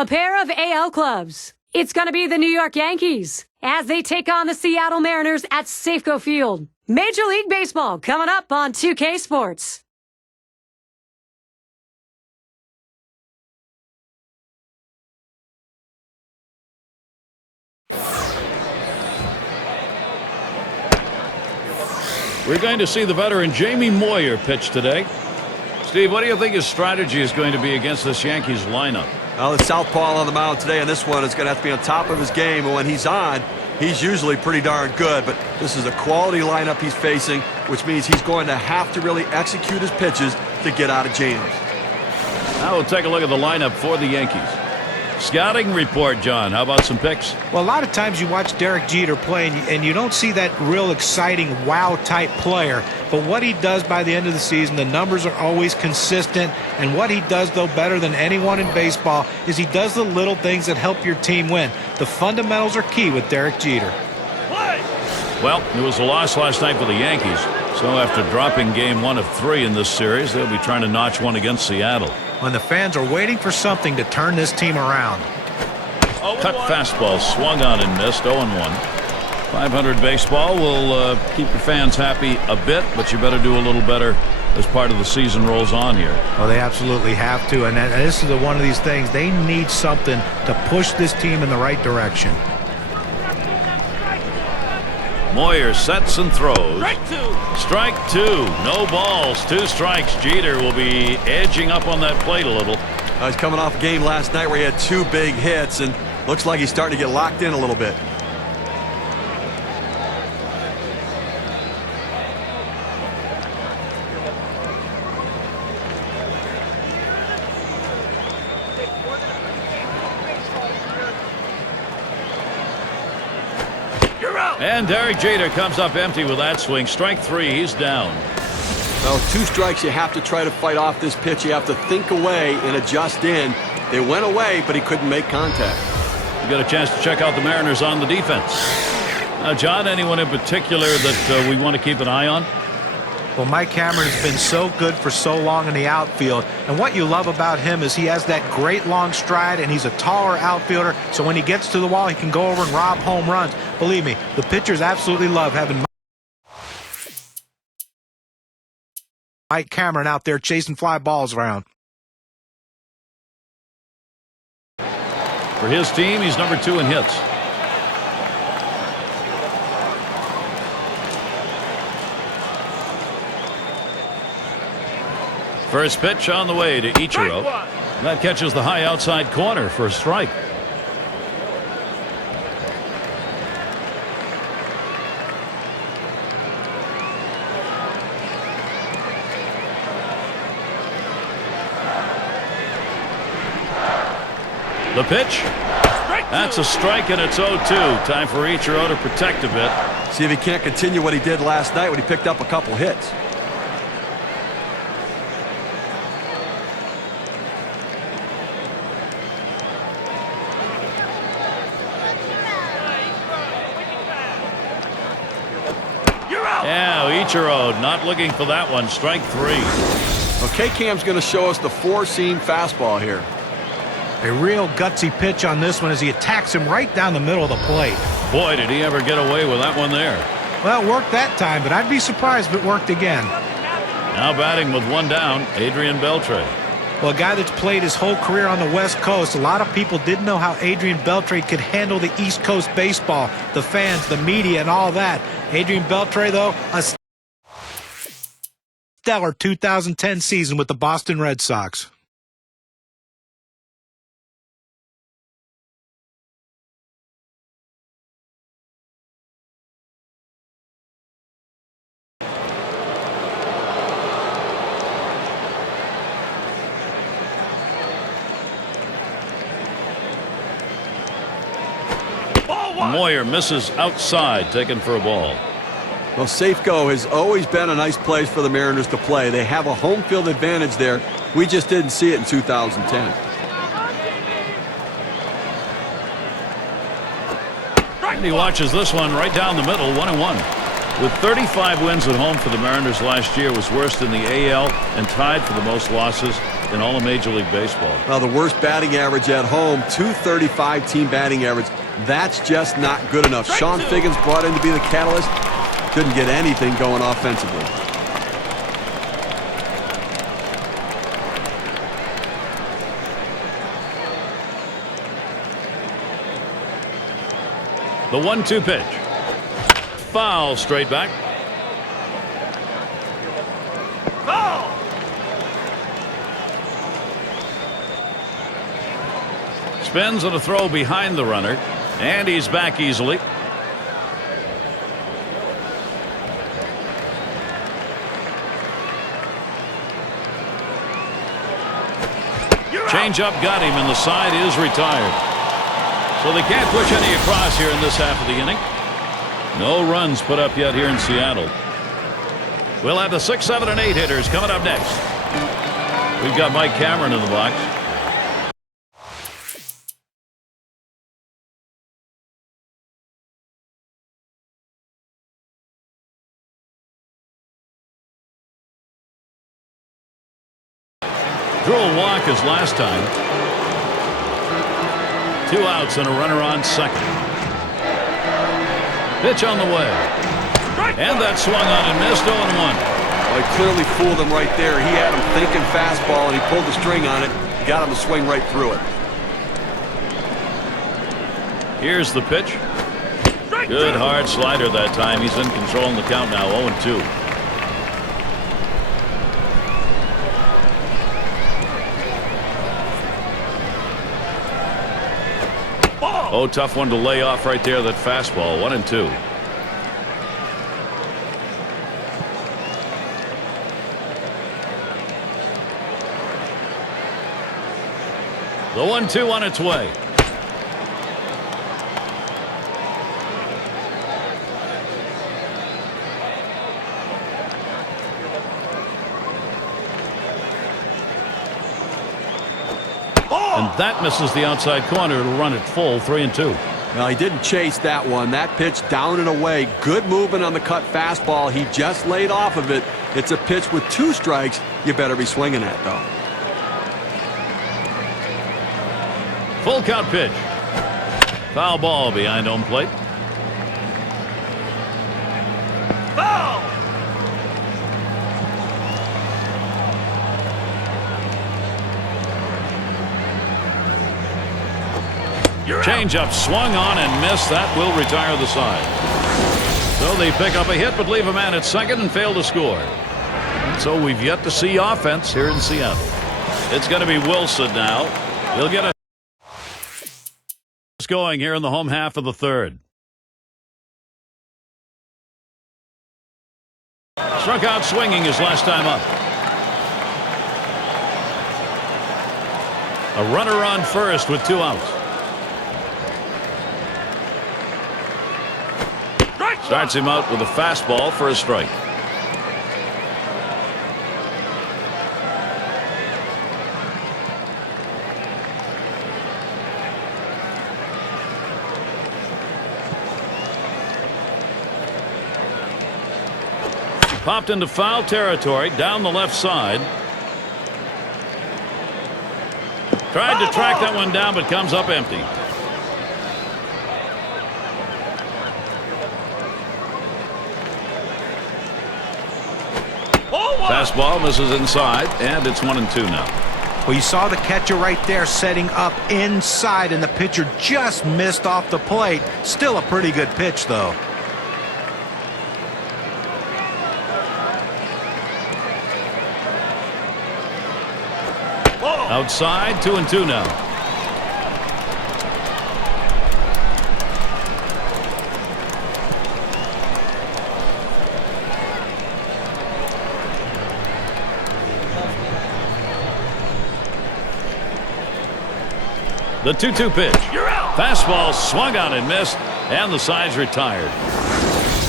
A pair of AL clubs. It's going to be the New York Yankees as they take on the Seattle Mariners at Safeco Field. Major League Baseball coming up on 2K Sports. We're going to see the veteran Jaime Moyer pitch today. Steve, what do you think his strategy is going to be against this Yankees lineup? Well, the southpaw on the mound today, and this one is going to have to be on top of his game. And when he's on, he's usually pretty darn good. But this is a quality lineup he's facing, which means he's going to have to really execute his pitches to get out of jams. Now we'll take a look at the lineup for the Yankees. Scouting report, John. How about some picks? Well, a lot of times you watch Derek Jeter play and you don't see that real exciting wow-type player. But what he does by the end of the season, the numbers are always consistent. And what he does, though, better than anyone in baseball is he does the little things that help your team win. The fundamentals are key with Derek Jeter. Well, it was a loss last night for the Yankees. So after dropping game 1 of 3 in this series, they'll be trying to notch one against Seattle. When the fans are waiting for something to turn this team around. Cut fastball swung on and missed. 0-1. 500 baseball will keep your fans happy a bit, but you better do a little better as part of the season rolls on here. Well, they absolutely have to, and this is one of these things. They need something to push this team in the right direction. Moyer sets and throws. Strike two. No balls. 2 strikes. Jeter will be edging up on that plate a little. He's coming off a game last night where he had 2 big hits, and looks like he's starting to get locked in a little bit. And Derek Jeter comes up empty with that swing. Strike 3. He's down. Well, 2 strikes, you have to try to fight off this pitch. You have to think away and adjust in. They went away, but he couldn't make contact. You got a chance to check out the Mariners on the defense. Now, John, anyone in particular that we want to keep an eye on? Well, Mike Cameron has been so good for so long in the outfield. And what you love about him is he has that great long stride, and he's a taller outfielder. So when he gets to the wall, he can go over and rob home runs. Believe me, the pitchers absolutely love having Mike Cameron out there chasing fly balls around. For his team, he's number 2 in hits. First pitch on the way to Ichiro. That catches the high outside corner for a strike. The pitch. That's a strike, and it's 0-2. Time for Ichiro to protect a bit. See if he can't continue what he did last night when he picked up a couple hits. Yeah, Ichiro not looking for that one. Strike 3. Okay, Cam's going to show us the 4-seam fastball here. A real gutsy pitch on this one as he attacks him right down the middle of the plate. Boy, did he ever get away with that one there. Well, it worked that time, but I'd be surprised if it worked again. Now batting with 1 down, Adrian Beltre. Well, a guy that's played his whole career on the West Coast, a lot of people didn't know how Adrian Beltre could handle the East Coast baseball, the fans, the media, and all that. Adrian Beltre, though, a stellar 2010 season with the Boston Red Sox. Moyer misses outside, taken for a ball. Well, Safeco has always been a nice place for the Mariners to play. They have a home field advantage there. We just didn't see it in 2010. And he watches this one right down the middle, 1-1. With 35 wins at home for the Mariners last year, was worst in the AL and tied for the most losses in all of Major League Baseball. Well, the worst batting average at home, .235 team batting average. That's just not good enough. Sean Figgins brought in to be the catalyst. Couldn't get anything going offensively. The 1-2 pitch. Foul straight back. Foul! Spins on a throw behind the runner, and he's back easily. Change-up got him, and the side is retired. So they can't push any across here in this half of the inning. No runs put up yet here in Seattle. We'll have the 6, 7, and 8 hitters coming up next. We've got Mike Cameron in the box. Drew a walk as last time. 2 outs and a runner on second. Pitch on the way. And that swung on and missed 0-1. Well, he clearly fooled him right there. He had him thinking fastball, and he pulled the string on it. Got him to swing right through it. Here's the pitch. Good hard slider that time. He's in control in the count now. 0-2. Oh, tough one to lay off right there, that fastball. 1-2. The 1-2 on its way. And that misses the outside corner. It'll run it full. 3-2. Well, he didn't chase that one. That pitch down and away. Good movement on the cut fastball. He just laid off of it. It's a pitch with 2 strikes. You better be swinging at, though. Full count pitch. Foul ball behind home plate. Foul! Change-up swung on and missed. That will retire the side. So they pick up a hit but leave a man at second and fail to score. And so we've yet to see offense here in Seattle. It's going to be Wilson now. He'll get a going here in the home half of the third. Struck out swinging his last time up. A runner on first with 2 outs. Starts him out with a fastball for a strike. Popped into foul territory down the left side. Tried to track that one down, but comes up empty. Fastball misses inside, and it's 1-2 now. Well, you saw the catcher right there setting up inside, and the pitcher just missed off the plate. Still a pretty good pitch, though. Outside, 2-2 now. The 2-2 pitch. Fastball swung on and missed, and the side's retired.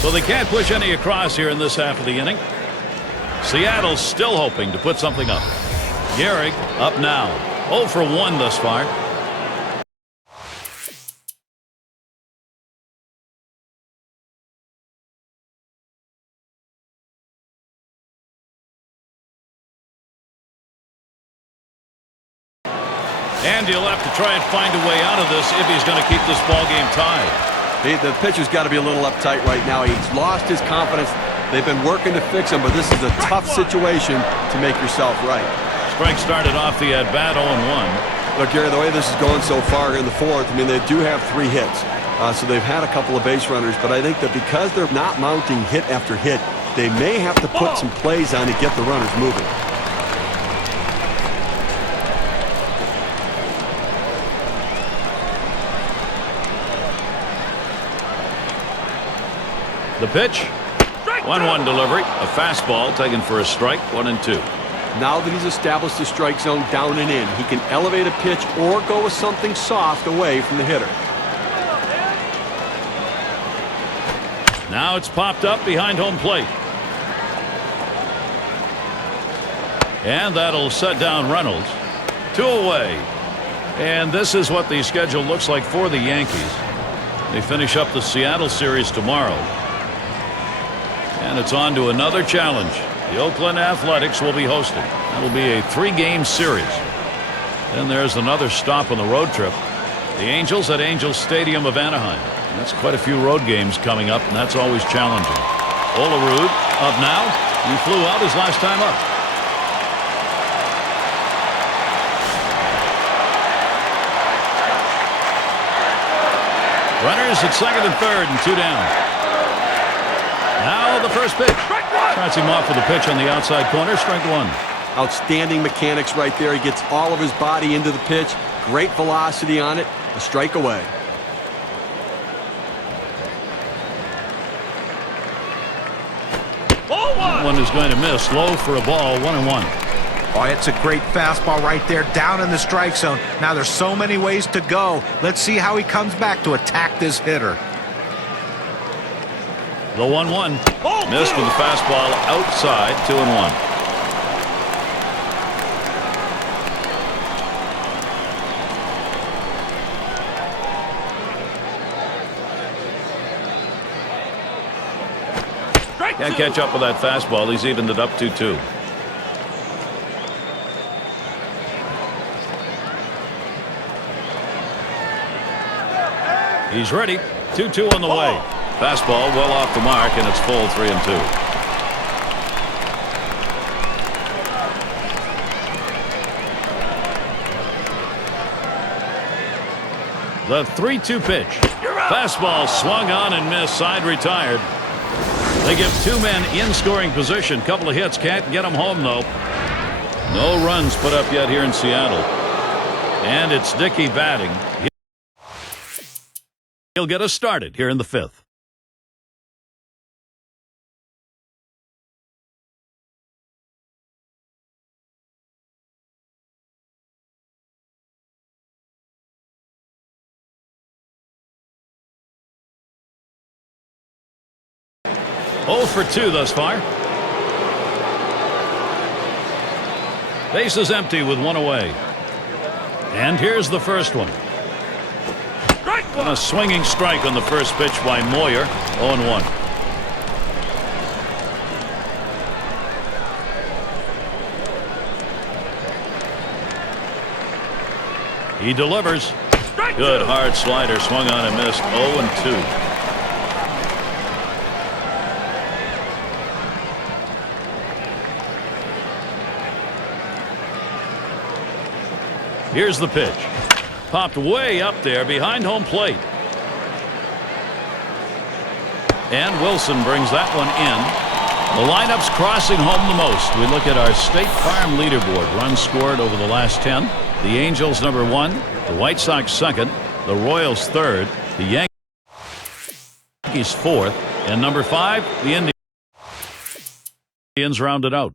So they can't push any across here in this half of the inning. Seattle's still hoping to put something up. Gehrig up now. 0 for 1 thus far. And he'll have to try and find a way out of this if he's going to keep this ball game tied. The pitcher's got to be a little uptight right now. He's lost his confidence. They've been working to fix him, but this is a tough situation to make yourself right. Strike started off the at-bat 0-1. Look, Gary, the way this is going so far in the fourth, I mean, they do have 3 hits. So they've had a couple of base runners, but I think that because they're not mounting hit after hit, they may have to put some plays on to get the runners moving. The pitch. 1-1 delivery. A fastball taken for a strike. 1-2. Now that he's established the strike zone down and in, he can elevate a pitch or go with something soft away from the hitter. Now it's popped up behind home plate. And that'll set down Reynolds. 2 away. And this is what the schedule looks like for the Yankees. They finish up the Seattle series tomorrow. And it's on to another challenge. The Oakland Athletics will be hosting. That'll be a 3-game series. Then there's another stop on the road trip. The Angels at Angels Stadium of Anaheim. And that's quite a few road games coming up, and that's always challenging. Olerud up now. He flew out his last time up. Runners at second and third and 2 down. Now the first pitch. Starts him off with a pitch on the outside corner. Strike 1. Outstanding mechanics right there. He gets all of his body into the pitch. Great velocity on it. A strike away. One is going to miss. Low for a ball. 1-1. Oh, it's a great fastball right there down in the strike zone. Now there's so many ways to go. Let's see how he comes back to attack this hitter. The 1-1. Missed with the fastball outside. 2-1. Can't catch up with that fastball. He's evened it up 2-2. He's ready. 2-2 on the way. Fastball well off the mark, and it's full 3-2. The 3-2 pitch. Fastball swung on and missed. Side retired. They give 2 men in scoring position. Couple of hits. Can't get them home, though. No runs put up yet here in Seattle. And it's Dickey batting. He'll get us started here in the 5th. Oh for 2 thus far. Base is empty with 1 away. And here's the first one. And a swinging strike on the first pitch by Moyer. 0-1. He delivers. Good hard slider swung on and missed. 0-2. Here's the pitch. Popped way up there behind home plate. And Wilson brings that one in. The lineup's crossing home the most. We look at our State Farm leaderboard. Runs scored over the last 10. The Angels number 1. The White Sox second. The Royals third. The Yankees fourth. And number 5, the Indians rounded out.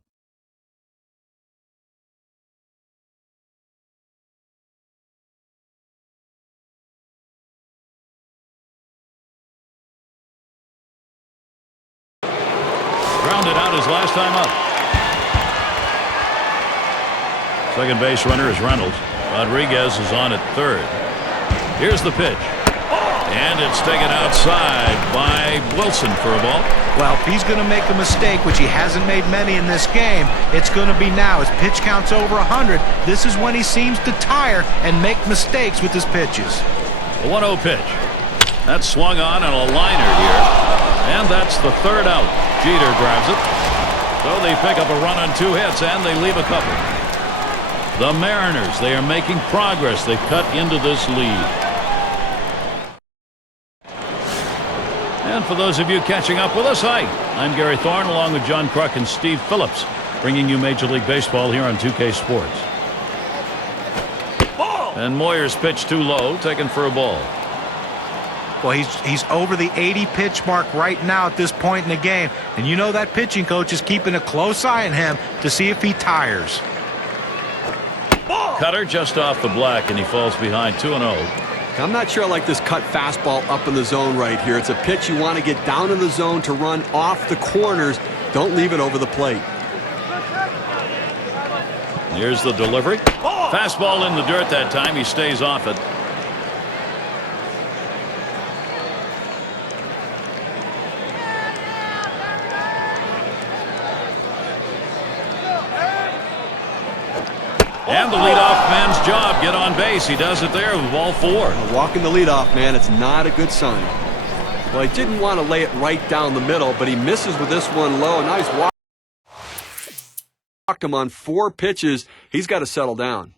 Rounded out his last time up. Second base runner is Reynolds. Rodriguez is on at third. Here's the pitch. And it's taken outside by Wilson for a ball. Well, if he's going to make a mistake, which he hasn't made many in this game, it's going to be now. His pitch count's over 100. This is when he seems to tire and make mistakes with his pitches. The 1-0 pitch. That's swung on and a liner here. And that's the third out. Jeter grabs it. So they pick up a run on 2 hits, and they leave a couple. The Mariners, they are making progress. They've cut into this lead. And for those of you catching up with us, hi, I'm Gary Thorne along with John Kruk and Steve Phillips, bringing you Major League Baseball here on 2K Sports. Ball. And Moyer's pitch too low, taken for a ball. Well, he's over the 80 pitch mark right now at this point in the game. And you know that pitching coach is keeping a close eye on him to see if he tires. Ball. Cutter just off the black, and he falls behind 2-0. I'm not sure I like this cut fastball up in the zone right here. It's a pitch you want to get down in the zone to run off the corners. Don't leave it over the plate. Here's the delivery. Fastball in the dirt that time. He stays off it. And the leadoff man's job, get on base. He does it there with ball 4. Walking the leadoff man, it's not a good sign. Well, he didn't want to lay it right down the middle, but he misses with this one low. Nice walk. Walked him on 4 pitches. He's got to settle down.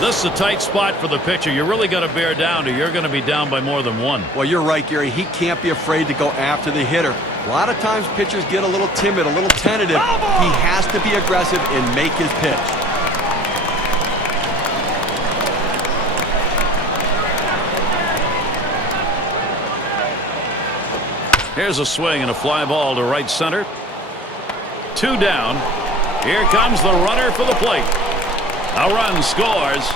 This is a tight spot for the pitcher. You really got to bear down, or you're going to be down by more than 1. Well, you're right, Gary. He can't be afraid to go after the hitter. A lot of times pitchers get a little timid, a little tentative. He has to be aggressive and make his pitch. Here's a swing and a fly ball to right center. 2 down. Here comes the runner for the plate. A run scores.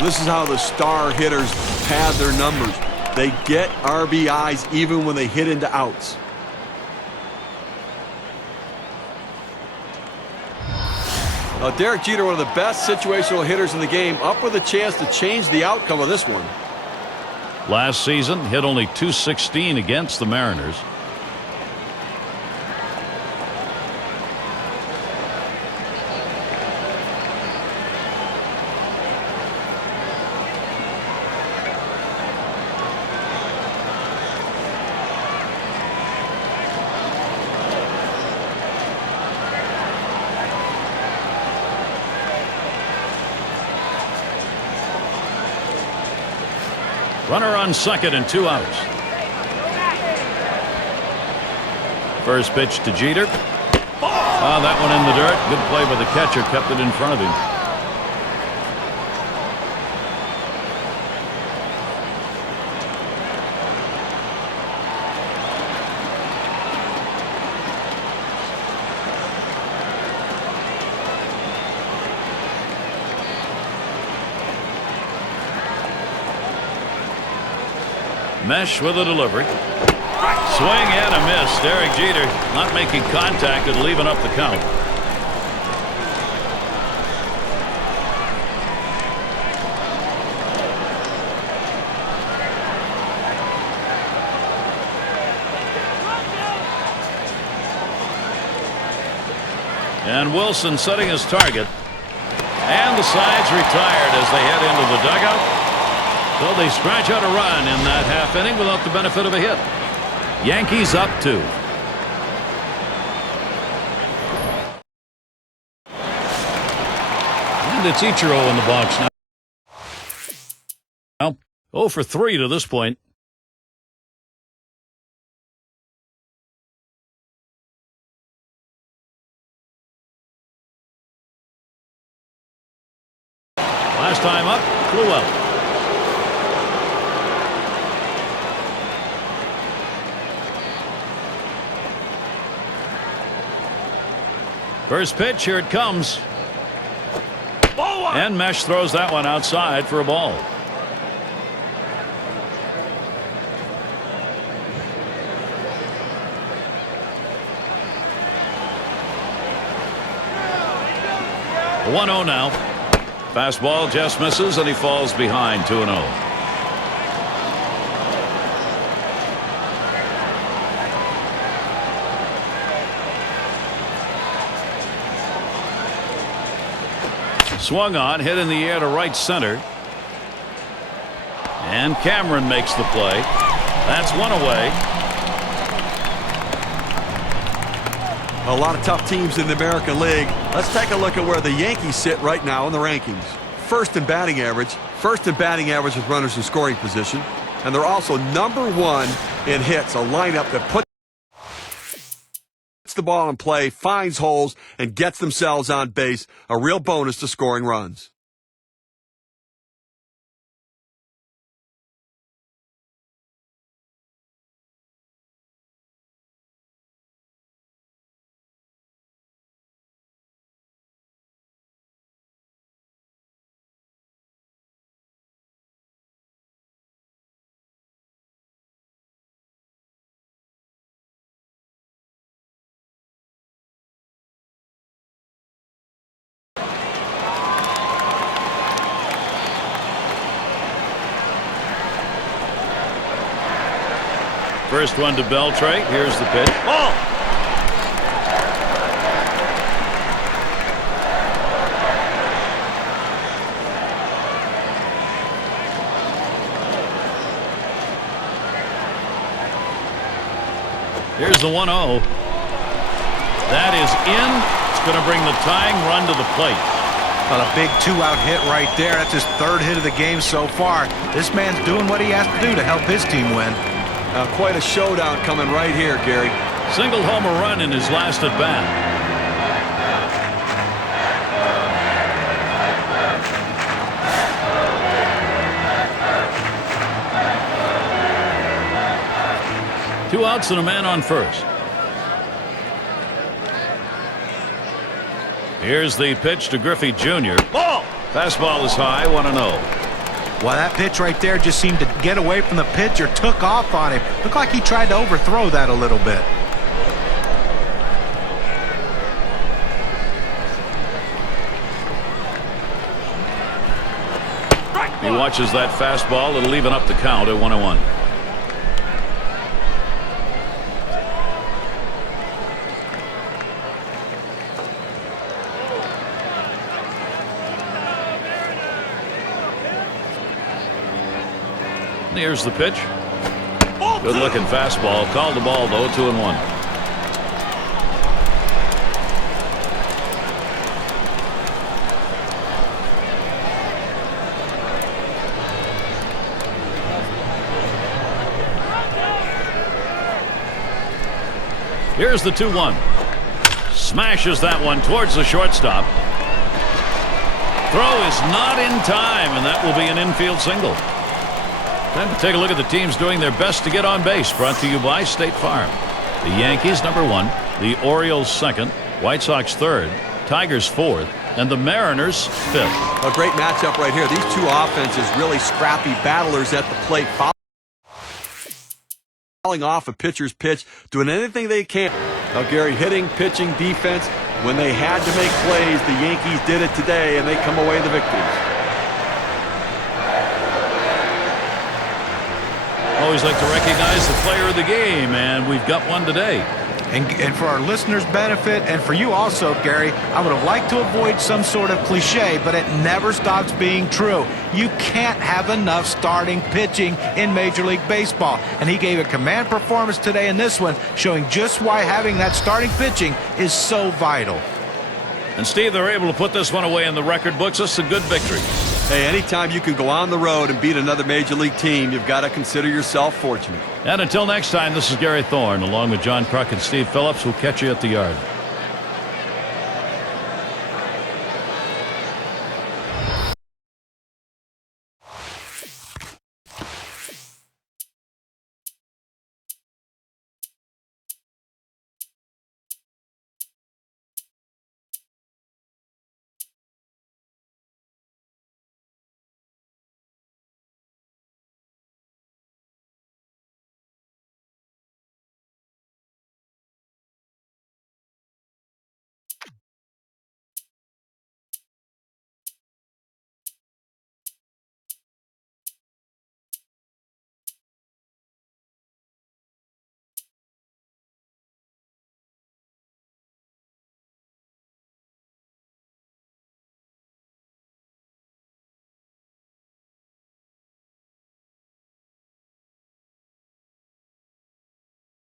This is how the star hitters pad their numbers. They get RBIs even when they hit into outs. Derek Jeter, one of the best situational hitters in the game, up with a chance to change the outcome of this one. Last season, hit only .216 against the Mariners. Runner on second and 2 outs. First pitch to Jeter. That one in the dirt. Good play by the catcher. Kept it in front of him. Mesh with a delivery. Swing and a miss. Derek Jeter not making contact and leaving up the count. And Wilson setting his target. And the side's retired as they head into the dugout. So they scratch out a run in that half inning without the benefit of a hit. Yankees up 2. And it's Ichiro in the box now. 0 for 3 to this point. Last time up, flew out. First pitch, here it comes. And Mesh throws that one outside for a ball. The 1-0 now. Fastball just misses, and he falls behind 2-0. Swung on, hit in the air to right center. And Cameron makes the play. That's one away. A lot of tough teams in the American League. Let's take a look at where the Yankees sit right now in the rankings. First in batting average with runners in scoring position. And they're also #1 in hits, a lineup that puts the ball in play, finds holes, and gets themselves on base. A real bonus to scoring runs. First one to Beltre. Here's the pitch. Ball. Here's the 1-0. That is in. It's going to bring the tying run to the plate. Well, a big 2-out hit right there. That's his 3rd hit of the game so far. This man's doing what he has to do to help his team win. Quite a showdown coming right here, Gary. Single homer run in his last at bat. Two outs and a man on first. Here's the pitch to Griffey Jr. Ball. Fastball is high, 1-0. Well, that pitch right there just seemed to get away from the pitcher, took off on him. Looked like he tried to overthrow that a little bit. He watches that fastball. It'll even up the count at 1-1. Here's the pitch. Good looking fastball. Called the ball though. 2-1. Here's the 2-1. Smashes that one towards the shortstop. Throw is not in time, and that will be an infield single. Time to take a look at the teams doing their best to get on base. Brought to you by State Farm. The Yankees #1, the Orioles 2nd, White Sox 3rd, Tigers 4th, and the Mariners 5th. A great matchup right here. These two offenses really scrappy battlers at the plate. Fouling off a pitcher's pitch, doing anything they can. Now, Gary, hitting, pitching, defense, when they had to make plays, the Yankees did it today, and they come away the victors. Always like to recognize the player of the game, and we've got one today. And for our listeners' benefit, and for you also, Gary, I would have liked to avoid some sort of cliche, but it never stops being true. You can't have enough starting pitching in Major League Baseball. And he gave a command performance today in this one, showing just why having that starting pitching is so vital. And Steve, they're able to put this one away in the record books. This is a good victory. Hey, anytime you can go on the road and beat another Major League team, you've got to consider yourself fortunate. And until next time, this is Gary Thorne, along with John Kruk and Steve Phillips. We'll catch you at the yard.